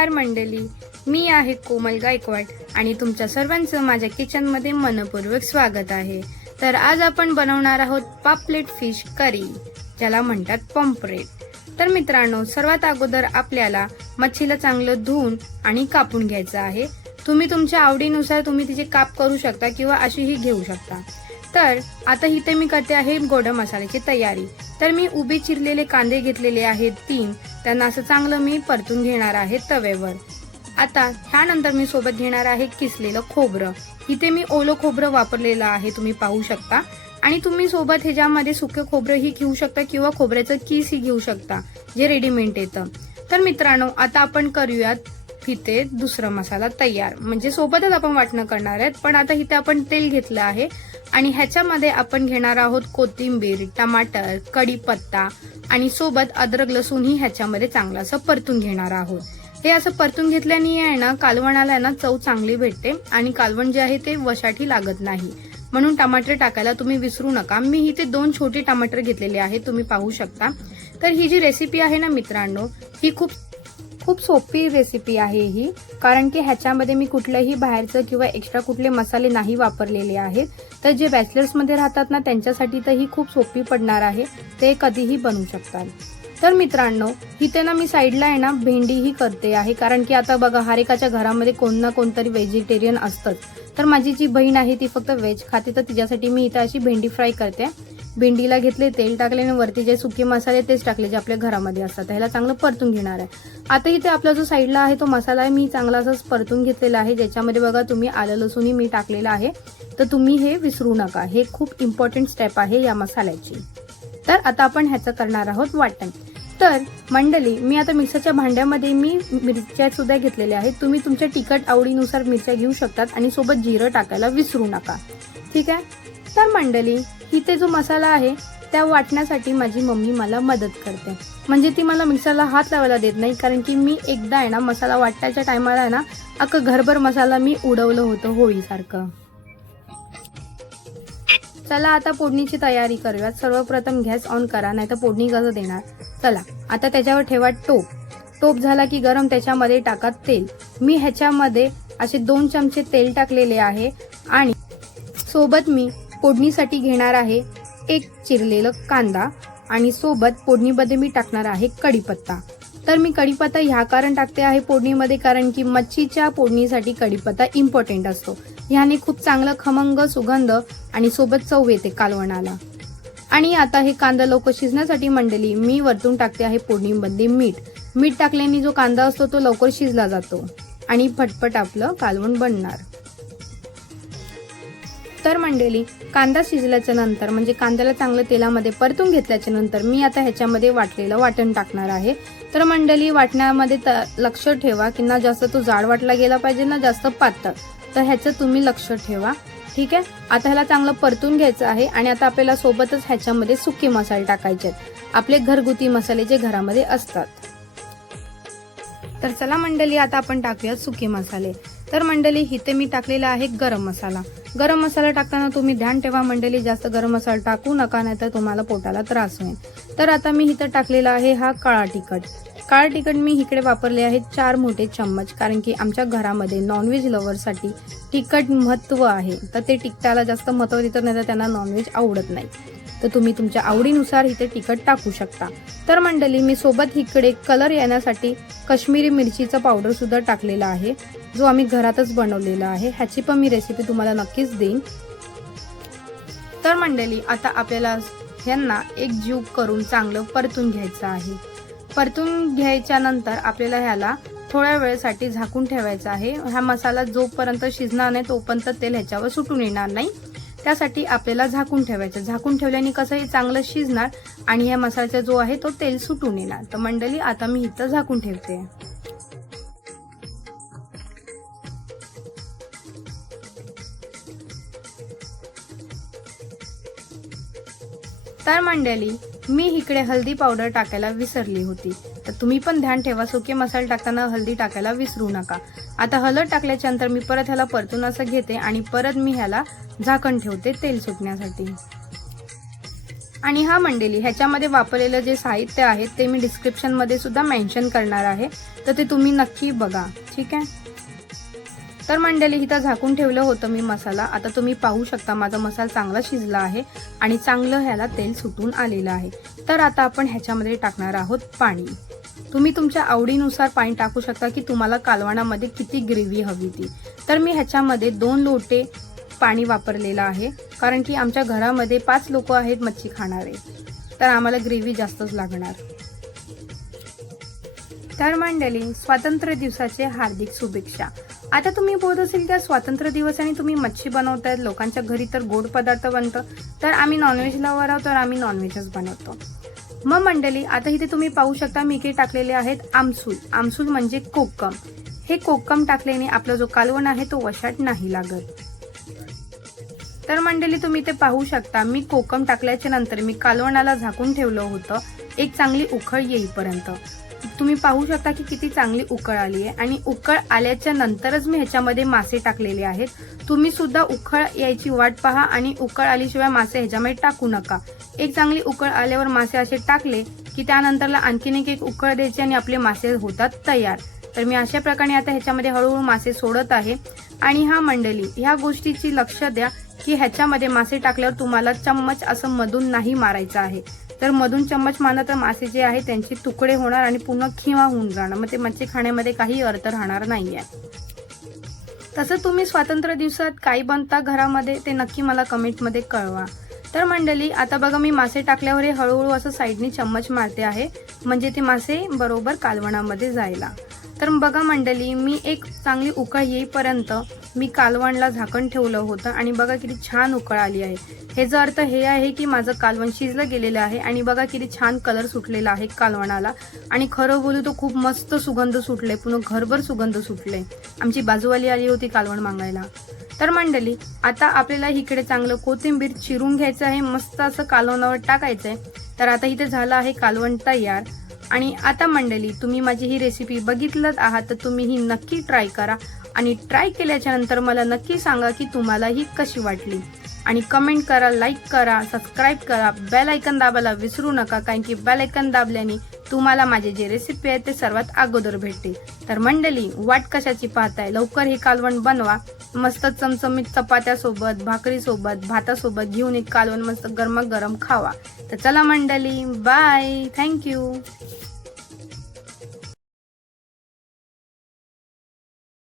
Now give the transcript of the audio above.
नमस्कार मंडळी. मी आहे कोमल गायकवाड आणि तुमच्या सर्वांचं माझ्या किचनमध्ये मनपूर्वक स्वागत आहे. तर आज आपण बनवणार आहोत पापलेट फिश करी ज्याला म्हणतात पॉम्परेट तर मित्रांनो सर्वात अगोदर आपल्याला मच्छीला चांगलं धुवून आणि कापून घ्यायचं आहे. तुम्ही तुमच्या आवडीनुसार तुम्ही तिचे काप करू शकता किंवा अशीही घेऊ शकता. तर आता इथे मी करते आहे गोडा मसाल्याची तयारी. तर मी उभे चिरलेले कांदे घेतलेले आहेत तीन. त्यांना असं चांगलं मी परतून घेणार आहे तव्यावर. आता ह्यानंतर मी सोबत घेणार आहे किसलेलं खोबरं. इथे मी ओलं खोबरं वापरलेलं आहे तुम्ही पाहू शकता. आणि तुम्ही सोबत ह्याच्यामध्ये सुकं खोबरंही घेऊ शकता किंवा खोबऱ्याचं किसही घेऊ शकता जे रेडीमेड येतं. तर मित्रांनो आता आपण करूयात इथे दुसरा मसाला तयार. म्हणजे सोबतच आपण वाटणं करणार आहेत पण आता इथे आपण तेल घेतलं आहे आणि ह्याच्यामध्ये आपण घेणार आहोत कोथिंबीर टमाटर कढीपत्ता आणि सोबत अद्रक लसूणही ह्याच्यामध्ये चांगलं असं परतून घेणार आहोत. हे असं परतून घेतल्याने आहे ना कालवणाला आहे ना चव चांगली भेटते आणि कालवण जे आहे ते वशाठी लागत नाही. म्हणून टमाटर टाकायला तुम्ही विसरू नका. मी इथे दोन छोटे टमाटर घेतलेले आहे तुम्ही पाहू शकता. तर ही जी रेसिपी आहे ना मित्रांनो ही खूप खूप सोपी रेसिपी आहे ही. कारण की ह्याच्यामध्ये मी कुठलंही बाहेरचं किंवा एक्स्ट्रा कुठले मसाले नाही वापरलेले आहेत. तर जे बॅचलर्समध्ये राहतात ना त्यांच्यासाठी तर ही खूप सोपी पडणार आहे. ते कधीही बनवू शकतात. तर मित्रांनो इथे ना मी साईडला आहे ना भेंडीही करते आहे. कारण की आता बघा हर एकाच्या घरामध्ये कोण ना कोणतरी व्हेजिटेरियन असतंच. तर माझी जी बहीण आहे ती फक्त व्हेज खाते. तर तिच्यासाठी मी इथे अशी भेंडी फ्राय करते. भेंडीला घेतले तेल टाकले आणि वरती जे सुके मसाले तेच टाकले जे आपल्या घरामध्ये असतात. ह्याला चांगलं परतून घेणार आहे. आता इथे आपला जो साईडला आहे तो मसाला आहे मी चांगला असाच परतून घेतलेला आहे. ज्याच्यामध्ये बघा तुम्ही आलं लसूणही मी टाकलेलं आहे. तर तुम्ही हे विसरू नका. हे खूप इम्पॉर्टंट स्टेप आहे या मसाल्याची. तर आता आपण ह्याचं करणार आहोत वाटण. तर मंडळी मी आता मिक्सरच्या भांड्यामध्ये मी मिरच्या सुद्धा घेतलेल्या आहेत. तुम्ही तुमच्या तिखट आवडीनुसार मिरच्या घेऊ शकतात आणि सोबत जिरं टाकायला विसरू नका. ठीक आहे? तर मंडळी इथे जो मसाला आहे त्या वाटण्यासाठी माझी मम्मी मला मदत करते. म्हणजे ती मला मिक्सरला हात लावायला देत नाही कारण की मी एकदा आहे ना मसाला वाटायच्या टायमाला आहे ना अख्खं घरभर मसाला मी उडवलं होतं होळीसारखं. चला आता फोडणीची तयारी करूयात. सर्वप्रथम गॅस ऑन करा नाही तर फोडणी कसं देणार? चला आता त्याच्यावर ठेवा टोप. टोप झाला की गरम त्याच्यामध्ये टाका तेल. मी ह्याच्यामध्ये असे दोन चमचे तेल टाकलेले आहे आणि सोबत मी फोडणीसाठी घेणार आहे एक चिरलेलं कांदा आणि सोबत फोडणीमध्ये मी टाकणार आहे कढीपत्ता. तर मी कढीपत्ता ह्या कारण टाकते आहे फोडणीमध्ये कारण की मच्छीच्या फोडणीसाठी कढीपत्ता इम्पॉर्टंट असतो. ह्याने खूप चांगलं खमंग सुगंध आणि सोबत चव येते कालवणाला. आणि आता हे कांदा लवकर शिजण्यासाठी मंडळी मी वरतून टाकते आहे फोडणीमध्ये मीठ. मीठ टाकल्याने जो कांदा असतो तो लवकर शिजला जातो आणि फटफट आपलं कालवण बनणार. तर मंडळी कांदा शिजल्याच्या नंतर म्हणजे कांद्याला चांगलं तेलामध्ये परतून घेतल्याच्या नंतर मी आता ह्याच्यामध्ये वाटलेलं वाटण टाकणार आहे. तर मंडळी वाटण्यामध्ये त- लक्ष ठेवा की ना जास्त तो जाड वाटला गेला पाहिजे ना जास्त पातळ. तर ह्याचं तुम्ही लक्ष ठेवा. ठीक आहे? आता ह्याला चांगलं परतून घ्यायचं आहे आणि आता आपल्याला सोबतच ह्याच्यामध्ये सुके मसाले टाकायचे आहेत. आपले घरगुती मसाले जे घरामध्ये असतात. तर चला मंडळी आता आपण टाकूया सुके मसाले. तर मंडळी इथे मी टाकलेला आहे गरम मसाला. गरम मसाला टाकताना तुम्ही ध्यान ठेवा मंडळी जास्त गरम मसाला टाकू नका नाही तर तुम्हाला पोटाला त्रास होईल. तर आता मी इथं टाकलेला आहे हा काळा तिखट. काळा तिखट मी इकडे वापरले आहेत चार मोठे चम्मच कारण की आमच्या घरामध्ये नॉनव्हेज लवरसाठी तिखट महत्त्व आहे. तर ते तिखटाला जास्त महत्त्व देतात नाही तर त्यांना नॉनव्हेज आवडत नाही. तर तुम्ही तुमच्या आवडीनुसार इथे तिखट टाकू शकता. तर मंडळी मी सोबत इकडे कलर येण्यासाठी काश्मीरी मिरचीचा पावडर सुद्धा टाकलेला आहे. जो आम्ही घरातच बनवलेला आहे. ह्याची पण मी रेसिपी तुम्हाला नक्कीच देईन. तर मंडळी आता आपल्याला ह्यांना एक जीव करून चांगलं परतून घ्यायचं आहे. परतून घ्यायच्या नंतर आपल्याला ह्याला थोड्या वेळेसाठी झाकून ठेवायचं आहे. हा मसाला जोपर्यंत शिजणार नाही तोपर्यंत तेल ह्याच्यावर सुटून येणार नाही. त्यासाठी आपल्याला झाकून ठेवायचं. झाकून ठेवल्याने कसं हे चांगलं शिजणार आणि ह्या मसाल्याचा जो आहे तो तेल सुटून येणार. तर मंडळी आता मी इथं झाकून ठेवते. तर मंडळी मी इकडे हल्दी पावडर टाकायला विसरली होती. तर तुम्ही पण ध्यान ठेवा सुके मसाले टाकताना हल्दी टाकायला विसरू नका. आता हळद टाकल्याच्या नंतर मी परत ह्याला परतून असं घेते आणि परत मी ह्याला झाकण ठेवते तेल सुटण्यासाठी. आणि हा मंडळी ह्याच्यामध्ये वापरलेलं जे साहित्य आहे ते मी डिस्क्रिप्शनमध्ये सुद्धा मेन्शन करणार आहे. तर ते तुम्ही नक्की बघा. ठीक आहे? तर मंडळी इथं झाकून ठेवलं होतं मी मसाला. आता तुम्ही पाहू शकता माझा मसाला चांगला शिजला आहे आणि चांगलं ह्याला तेल सुटून आलेलं आहे. तर आता आपण ह्याच्यामध्ये टाकणार आहोत पाणी. तुम्ही तुमच्या आवडीनुसार पाणी टाकू शकता की तुम्हाला कालवणामध्ये किती ग्रेव्ही हवी ती. तर मी ह्याच्यामध्ये दोन लोटे पाणी वापरलेलं आहे कारण की आमच्या घरामध्ये पाच लोक आहेत मच्छी खाणारे. तर आम्हाला ग्रेव्ही जास्तच लागणार. तर मंडळी स्वातंत्र्य दिवसाचे हार्दिक शुभेच्छा. आता तुम्ही बोलत असेल त्या स्वातंत्र्य दिवस आणि तुम्ही मच्छी बनवतायत लोकांच्या घरी तर गोड पदार्थ बनतं. तर आम्ही नॉनव्हेज लवर आहोत तर आम्ही नॉनव्हेजच बनवतो. मग मंडळी आता इथे तुम्ही पाहू शकता मी इथे टाकलेले आहेत आमसूल. आमसूल म्हणजे कोकम. हे कोकम टाकल्याने आपला जो कालवण आहे तो वशाट नाही लागत. तर मंडळी तुम्ही ते पाहू शकता मी कोकम टाकल्याच्या नंतर मी कालवणाला झाकून ठेवलं होतं. एक चांगली उखळ येईपर्यंत. तुम्ही पाहू शकता की किती चांगली उकळ आली आहे. आणि उकळ आल्याच्या नंतरच मी ह्याच्यामध्ये मासे टाकलेले आहेत. तुम्ही सुद्धा उकळ यायची वाट पहा आणि उकळ आल्याशिवाय मासे ह्याच्यामध्ये टाकू नका. एक चांगली उकळ आल्यावर मासे असे टाकले की त्यानंतरला आणखीन एक एक उकळ द्यायची आणि आपले मासे होतात तयार. तर मी अशा प्रकारे आता ह्याच्यामध्ये हळूहळू मासे सोडत आहे. आणि हा मंडळी ह्या गोष्टीची लक्ष द्या की ह्याच्यामध्ये मासे टाकल्यावर तुम्हाला चम्मच असं मधून नाही मारायचं आहे. तर मधून चम्मच मारलं तर मासे जे आहे त्यांचे तुकडे होणार आणि पूर्ण खिवा होऊन जाणार. मग ते मच्छी खाण्यामध्ये काही अर्थ राहणार नाही आहे तसं तुम्ही स्वातंत्र्य दिवसात काय बनता घरामध्ये ते नक्की मला कमेंटमध्ये कळवा. तर मंडळी आता बघा मी मासे टाकल्यावर हे हळूहळू असं साईडने चम्मच मारते आहे. म्हणजे ते मासे बरोबर कालवणामध्ये जायला. तर बघा मंडळी मी एक चांगली उकळ येईपर्यंत मी कालवणला झाकण ठेवलं होतं आणि बघा किती छान उकळ आली आहे. ह्याचा अर्थ हे आहे की माझं कालवण शिजलं गेलेलं आहे आणि बघा किती छान कलर सुटलेला आहे कालवणाला. आणि खरं बोलू तो खूप मस्त सुगंध सुटले पूर्ण घरभर सुगंध सुटले आमची बाजूवाली आली होती कालवण मागायला तर मंडळी आता आपल्याला इकडे चांगलं कोथिंबीर चिरून घ्यायचं आहे मस्त असं कालवणावर टाकायचं आहे तर आता इथे झालं आहे कालवण तयार. आणि आता मंडळी तुम्ही माझी ही रेसिपी बघितलंच आहात तर तुम्ही ही नक्की ट्राय करा. आणि ट्राय केल्याच्यानंतर मला नक्की सांगा की तुम्हाला ही कशी वाटली. आणि कमेंट करा लाईक करा सबस्क्राईब करा. बेल ऐकन दाबायला विसरू नका कारण की बेल ऐकन दाबल्याने तुम्हाला माझे जे रेसिपी आहे ते सर्वात अगोदर भेटतील. तर मंडळी वाट कशाची पाहताय? लवकर हे कालवण बनवा. मस्त चमचमीत चपात्यासोबत भाकरीसोबत भातासोबत घेऊन एक कालवण मस्त गरमागरम खावा. तर चला मंडळी बाय थँक्यू